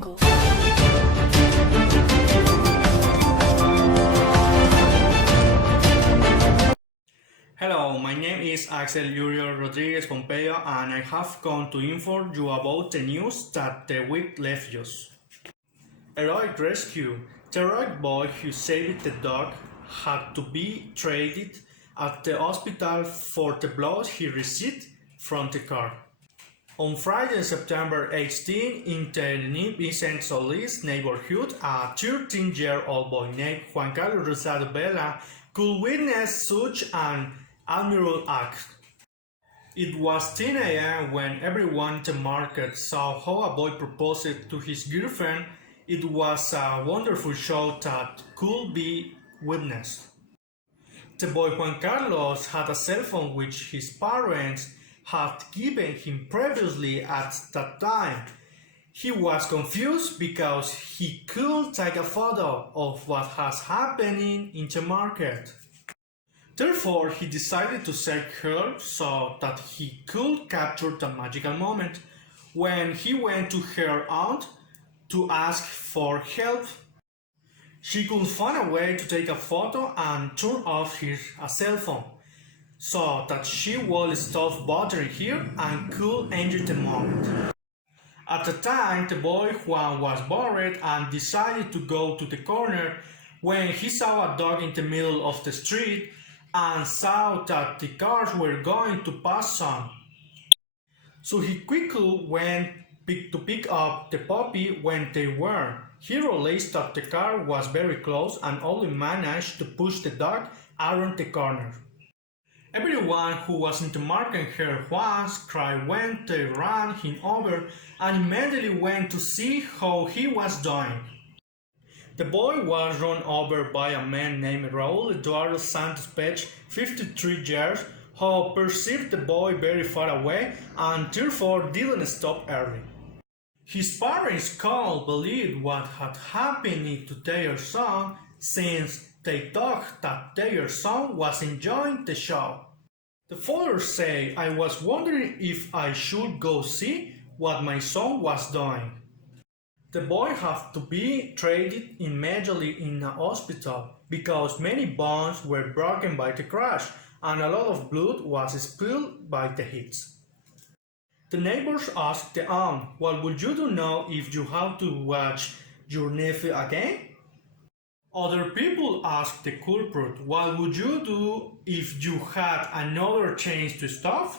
jungle. Hello, my name is Axel Uriel Rodríguez Pompeyo, and I have come to inform you about the news that the week left us. Heroic rescue. The heroic boy who saved the dog had to be treated at the hospital for the blows he received from the car. On Friday, September 18, in the Vicente Solis neighborhood, a 13-year-old boy named Juan Carlos Rosado Vela could witness such an admirable act. It was 10 a.m. when everyone in the market saw how a boy proposed to his girlfriend. It was a wonderful show that could be witnessed. The boy Juan Carlos had a cell phone which his parents had given him previously at that time. He was confused because he could take a photo of what was happening in the market. Therefore, he decided to seek her so that he could capture the magical moment when he went to her aunt to ask for help. She could find a way to take a photo and turn off her cell phone so that she would stop bothering her and could enjoy the moment. At the time, the boy Juan was bored and decided to go to the corner when he saw a dog in the middle of the street and saw that the cars were going to pass on. So he quickly went to pick up the puppy when they were. He realized that the car was very close and only managed to push the dog around the corner. Everyone who was in the market heard Juan's cry when they ran him over and immediately went to see how he was doing. The boy was run over by a man named Raul Eduardo Santos Pech, 53 years, who perceived the boy very far away and therefore didn't stop early. His parents couldn't believe what had happened to their son since they thought that their son was enjoying the show. The father said, "I was wondering if I should go see what my son was doing." The boy had to be treated immediately in a hospital because many bones were broken by the crash and a lot of blood was spilled by the hits. The neighbors asked the aunt, "What would you do now if you have to watch your nephew again?" Other people asked the culprit, "What would you do if you had another chance to stop?"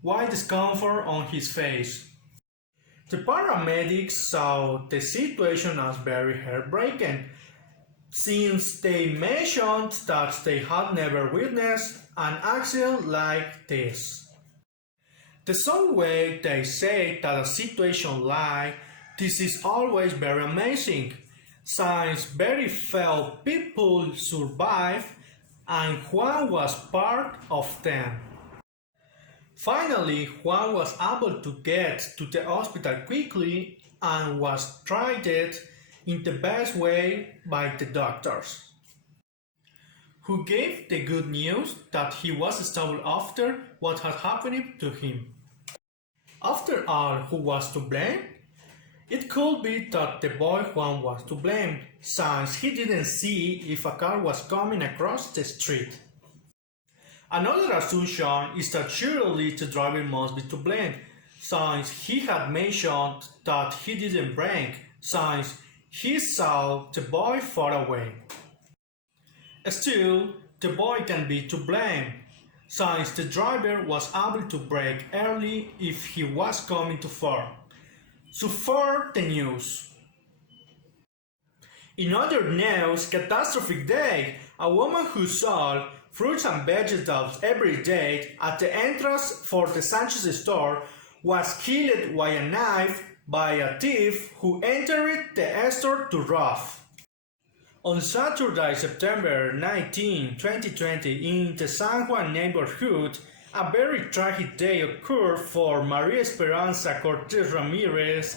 White discomfort on his face. The paramedics saw the situation as very heartbreaking, since they mentioned that they had never witnessed an accident like this. The same way they say that a situation like this is always very amazing, since very few people survive and Juan was part of them. Finally, Juan was able to get to the hospital quickly and was treated in the best way by the doctors, who gave the good news that he was stable after what had happened to him. After all, who was to blame? It could be that the boy Juan was to blame, since he didn't see if a car was coming across the street. Another assumption is that surely the driver must be to blame, since he had mentioned that he didn't brake, since he saw the boy far away. Still, the boy can be to blame, since the driver was able to brake early if he was coming too far. So far the news. In other news, catastrophic day, a woman who sold fruits and vegetables every day at the entrance for the Sanchez store was killed with a knife by a thief who entered the store to rob. On Saturday, September 19, 2020, in the San Juan neighborhood, a very tragic day occurred for Maria Esperanza Cortez Ramirez,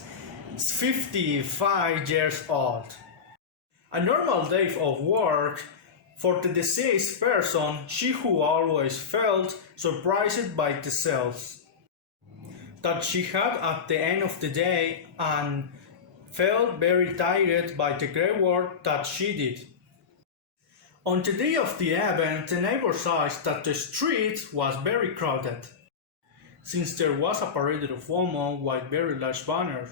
55 years old. A normal day of work for the deceased person, she who always felt surprised by the sales that she had at the end of the day and felt very tired by the great work that she did. On the day of the event, the neighbors saw that the street was very crowded, since there was a parade of women with very large banners,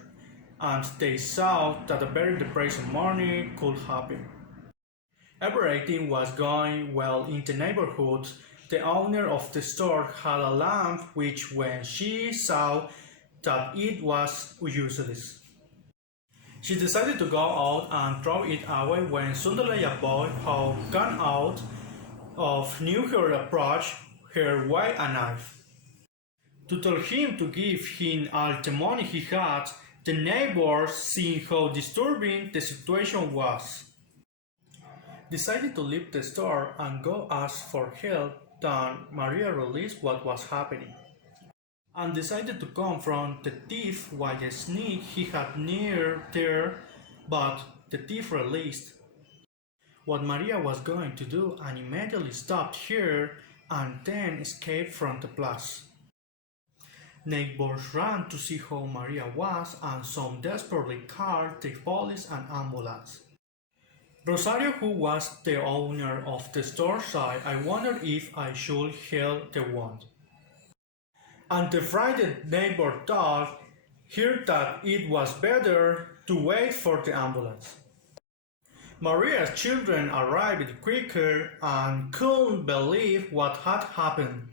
and they saw that a very depressing morning could happen. Everything was going well in the neighborhood. The owner of the store had a lamp which, when she saw that it was useless, she decided to go out and throw it away when suddenly a boy who got out of knew her approach her with a knife. To tell him to give him all the money he had, the neighbors, seeing how disturbing the situation was, decided to leave the store and go ask for help. Then Maria realized what was happening and decided to confront the thief with a snake he had near there, but the thief released what Maria was going to do and immediately stopped her and then escaped from the place. Neighbors ran to see how Maria was, and some desperately called the police and ambulance. Rosario, who was the owner of the store, said, "I wondered if I should help the wound." And the frightened neighbor told her that it was better to wait for the ambulance. Maria's children arrived quicker and couldn't believe what had happened.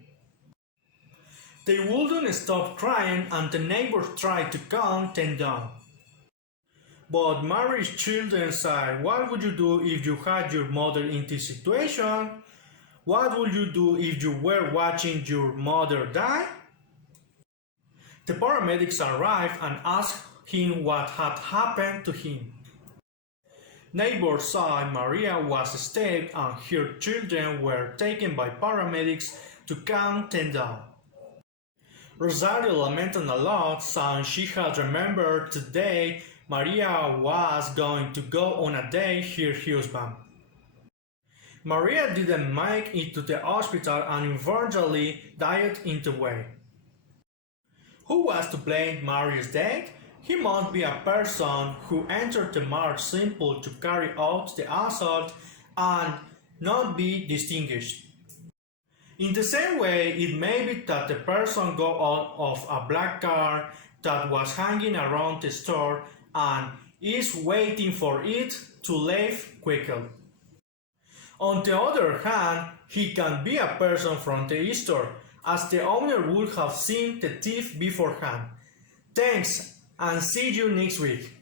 They wouldn't stop crying, and the neighbors tried to calm them down. But Mary's children said, "What would you do if you had your mother in this situation? What would you do if you were watching your mother die?" The paramedics arrived and asked him what had happened to him. Neighbors saw Maria was stabbed and her children were taken by paramedics to calm them down. Rosario lamented a lot, saying she had remembered the day Maria was going to go on a date with her husband. Maria didn't make it to the hospital and eventually died in the way. Who was to blame Maria's death? He must be a person who entered the marriage simple to carry out the assault and not be distinguished. In the same way, it may be that the person got out of a black car that was hanging around the store and is waiting for it to leave quickly. On the other hand, he can be a person from the store, as the owner would have seen the thief beforehand. Thanks, and see you next week.